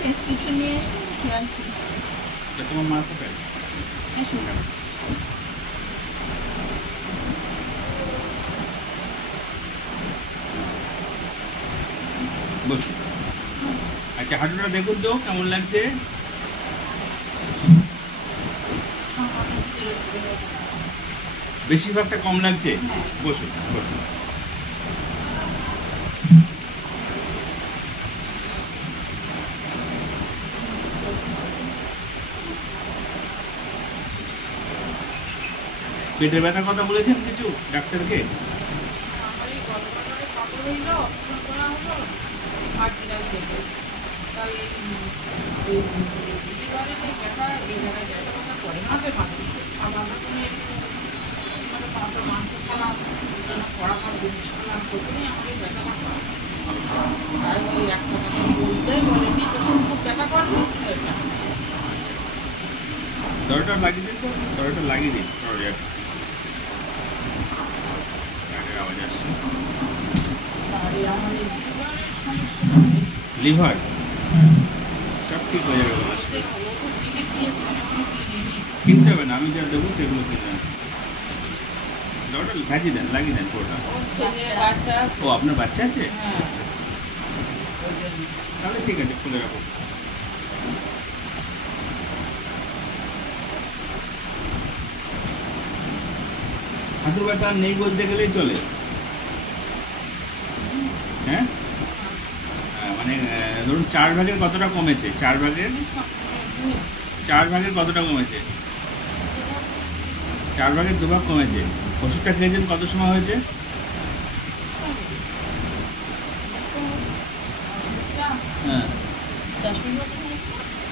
Prescription নিয়ে এসেছি, খেয়ালছি। তোমার মা কোথায়? বসুন। আচ্ছা, হাঁটুটা দেখুন তো কেমন লাগছে। বেশিরভাগটা কম লাগছে। বসুন বসুন। পেটের ব্যথার কথা বলেছেন কিছু ডাক্তারকে? দরটা লাগিয়ে দিন তো, দরটা লাগিয়ে দিন। আওয়াজ আসছে। লিভার সব ঠিক হয়ে যাবে। কিনতে হবে না, আমি যা দেবো সেগুলো কিনবেন। দরটা লাগিয়ে দেন, লাগিয়ে দেন পুরোটা। ও, আপনার বাচ্চা আছে? তাহলে ঠিক আছে, খুলে রাখো। হাঁটু ব্যথা নেই বলতে গেলেই চলে। হ্যাঁ, মানে ধরুন 4 ভাগের কতটা কমেছে? 4 ভাগের কতটা কমেছে? 4 ভাগের 2 ভাগ কমেছে। ওষুধটা খেয়েছেন কত সময় হয়েছে? হ্যাঁ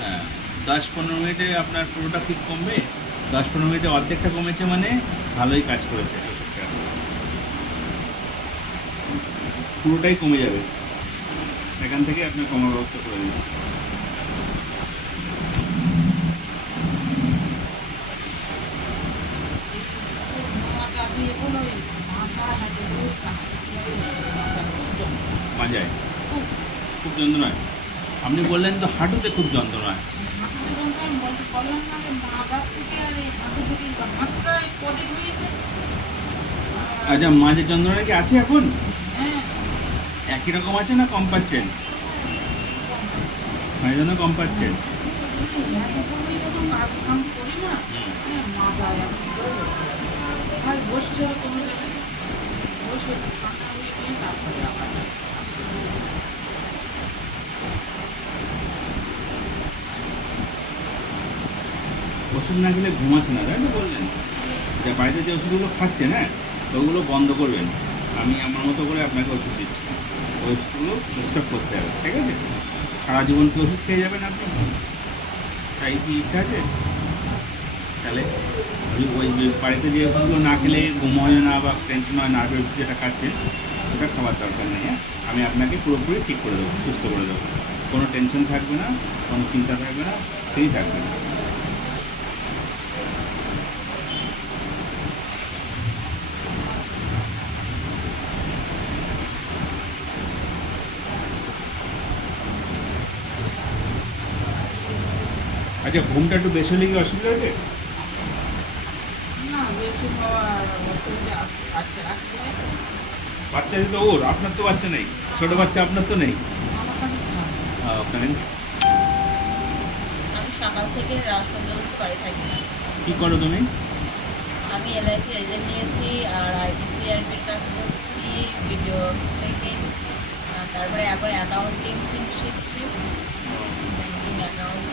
হ্যাঁ, 10-15 মিনিটে আপনার পুরোটা ঠিক কমবে। 10-15 মিনিটে অর্ধেকটা কমেছে মানে ভালোই কাজ করেছে ওষুধটা। পুরোটাই কমে যাবে। এখান থেকে আপনার কমার ব্যবস্থা করে দিচ্ছি। মাজায় খুব যন্ত্রণায়? আপনি বললেন তো হাঁটুতে খুব যন্ত্রণায়। আচ্ছা, মাঝের যন্ত্রণা কি আছে এখন? একই রকম আছে না কম পাচ্ছেন? মাঝে জন্য কম পাচ্ছেন। ওষুধ না খেলে ঘুমাচ্ছে না, তাই তো বললেন? যে বাড়িতে যে ওষুধগুলো খাচ্ছেন, হ্যাঁ, ওগুলো বন্ধ করবেন। আমি আমার মতো করে আপনাকে ওষুধ দিচ্ছি। ওই ওষুধগুলো স্টপ করতে হবে, ঠিক আছে? সারা জীবন কি ওষুধ খেয়ে যাবেন আপনি? তাই কি ইচ্ছা আছে? তাহলে ওই বাড়িতে যে ওষুধগুলো না খেলে ঘুম হয় না বা টেনশন হয়, নার্ভের ওষুধ যেটা খাচ্ছেন ওটা খাবার দরকার নেই। হ্যাঁ, আমি আপনাকে পুরোপুরি ঠিক করে দেবো, সুস্থ করে দেবো। কোনো টেনশন থাকবে না, কোনো চিন্তা থাকবে না, ফ্রি থাকবে না। আচ্ছা, ঘুমটা একটু বেশি হলে কি অসুবিধা আছে? বাচ্চা তো ওর, আপনার তো বাচ্চা নেই। ছোট বাচ্চা আপনার তো নেই। আপনার আমি সকাল থেকে রাত পর্যন্ত বাড়ি থাকি না। কি করো তুমি? আমি এলআইসি এজেন্ট নিয়েছি আর আইপিসিআরপির কাজ করছি, ভিডিও থেকে। তারপরে এখন অ্যাকাউন্টিং শিখছি, ব্যাংকিং অ্যাকাউন্ট।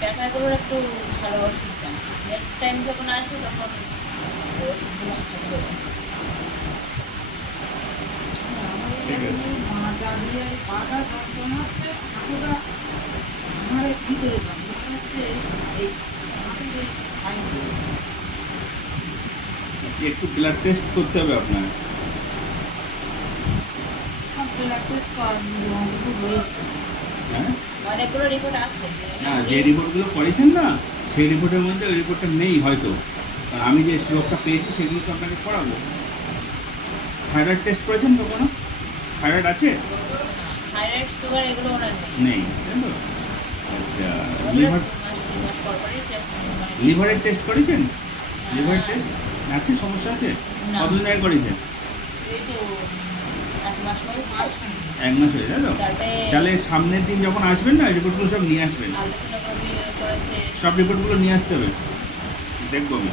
ব্যথাগুলোর একটু ভালো ওষুধ দেন। নেক্সট টাইম যখন আসবে তখন ওষুধগুলো ভালো দেবেন। ঠিক আছে। মাথা দিয়ে পাটা যন্ত্রণা হচ্ছে, হাঁটুটা ঘাড়ের ভিতরে যন্ত্রণা হচ্ছে, এই হাঁটুতে পাইনি। আচ্ছা, একটু ব্লাড টেস্ট করতে হবে আপনার। সব ব্লাড টেস্ট হয়েছে। হ্যাঁ, অনেকগুলো রিপোর্ট আছে না যে রিপোর্টগুলো করেছেন না, সেই রিপোর্টের মধ্যে ওই রিপোর্টটা নেই হয়তো। কারণ আমি যে রোগটা পেয়েছি সেগুলো তো আপনাকে করাবো। থাইরয়েড টেস্ট করেছেন কখনো? থাইরয়েড আছে? থাইরয়েড সুগার এগুলো ওনার নেই। নেই, তাই তো? আচ্ছা, ওগুলো লিভার 2 মাস পর পরই check মানে লিভারের টেস্ট করেছেন? লিভারের টেস্ট আছে, সমস্যা আছে? না। কতদিন আগে করেছেন? এই তো 1 মাস পরে মাঝখানে। 1 মাস হয়ে যায় তো? তারপরে তাহলে সামনের দিন যখন আসবেন না, রিপোর্টগুলো সব নিয়ে আসবেন। আলট্রাসোনোগ্রাফি করেছে। সব রিপোর্টগুলো নিয়ে আসতে হবে, দেখবো আমি।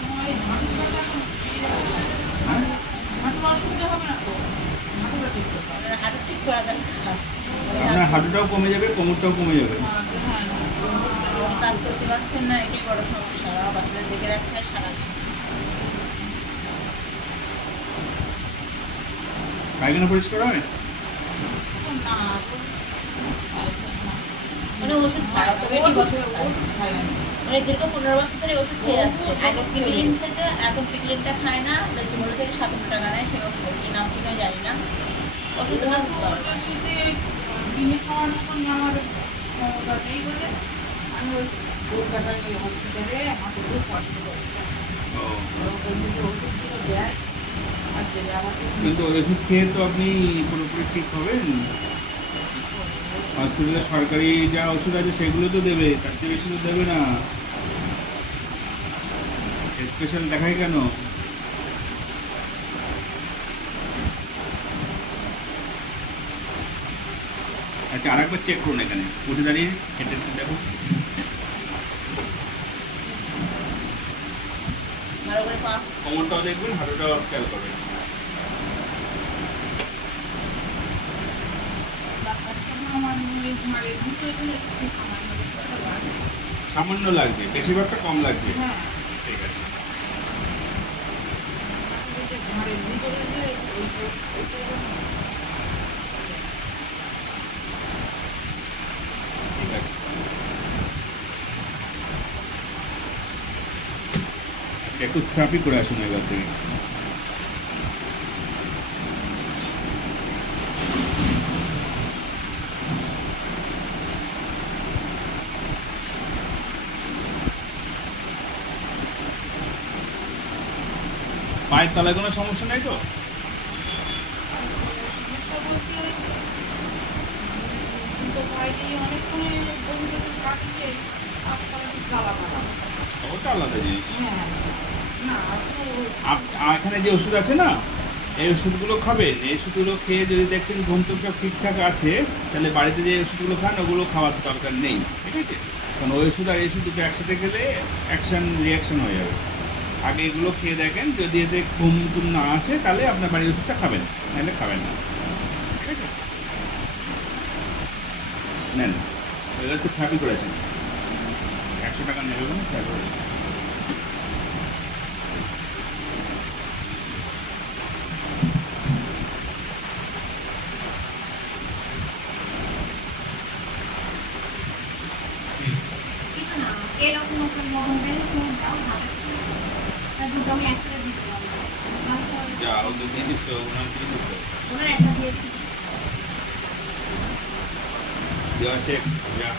তোমার এই হাঁটুটা হ্যাঁ? হাঁটু অসুবিধা হবে না তো? হাঁটুটা ঠিক করতে হবে। ওনার হাঁটু ঠিক করা দরকার। আপনার হাঁটুটাও কমে যাবে, কোমরটাও কমে যাবে। উনি কাজ করতে পারছেন না, এটাই বড় সমস্যা। বাচ্চাদের দেখে রাখতে হয় সারাদিন। পায়খানা পরিষ্কার হয়? না, মানে ওষুধ খায়, অটোমেটিক ওষুধ খায়। মানে দীর্ঘ 15 বছর ধরে ওষুধ খেয়ে যাচ্ছে। আগে পিকলিন থেকে এখন পিকলিনটা খায় না, লজ্জিমূল্য থেকে 17 টাকা নেয়, সে ওষুধ কি নাম ঠিক আমি জানি না। ওষুধ না দিনে খাওয়ার মতন আমার ক্ষমতা নেই বলে আমি ওই কলকাতায় ওই হসপিটালে আমাকে খুব কষ্ট করে ও, ওষুধগুলো দেয় আর দেবে আমাকে কিন্তু ওই ওষুধ খেয়ে তো আপনি পুরোপুরি ঠিক হবেন। হসপিটালে সরকারি যা ওষুধ আছে সেগুলো তো দেবে, তার চেয়ে বেশি তো দেবে না। স্পেশাল দেখায় কেন? আচ্ছা, আর একবার চেক করুন এখানে, উঠে দাঁড়িয়ে হেঁটে হেঁটে দেখুন। ভালো করে পা কোমরটাও দেখবেন, হাঁটুটাও খেয়াল করবেন। ডাক্তার সাহেব আমার ওই ঘাড়ের ভিতরে একটু সামান্য ব্যথাটা লাগে। সামান্য লাগছে, বেশিরভাগটা কম লাগছে। হ্যাঁ, ঠিক আছে, ওই যে ঘাড়ের ভিতরে যে ওইটা ঠিক আছে। আচ্ছা, একটু থেরাপি করে আসুন এবার থেকে। পায়ের তলায় কোনো সমস্যা নেই তো? সমস্যা বলতে দুটো পাইলে অনেকক্ষণ বন্ধুদের কাটিয়ে আপনার একটু জ্বালা পালা। ওটা আলাদা জিনিস। হ্যাঁ, না আপনি এখানে যে ওষুধ আছে না, এই ওষুধগুলো খাবেন। এই ওষুধগুলো খেয়ে যদি দেখছেন ঘুম টুম সব ঠিকঠাক আছে, তাহলে বাড়িতে যে ওষুধগুলো খান ওগুলো খাওয়ার দরকার নেই, ঠিক আছে? কারণ ওই ওষুধ আর এই ওষুধ দুটো একসাথে খেলে রিয়াকশন হয়ে যাবে। আগে এগুলো খেয়ে দেখেন, যদি এতে ঘুম টুম না আসে তাহলে আপনার বাড়ির ওষুধটা খাবেন, নাহলে খাবেন না, ঠিক আছে? নেন, এগুলো একটু থেরাপি করেছেন, 100 টাকা নেবে না, থেরাপি করেছেন। কিছু না, এরকম একটা মরণ পেলে তুমি দাও ভালো। আর দুটো আমি একসাথে দিতে পারবো। যা ওদের দিয়ে দিচ্ছ, ওনার দিয়ে দিচ্ছ, ওনার একটা দিয়ে দিচ্ছি। দেওয়া শেখ, যা।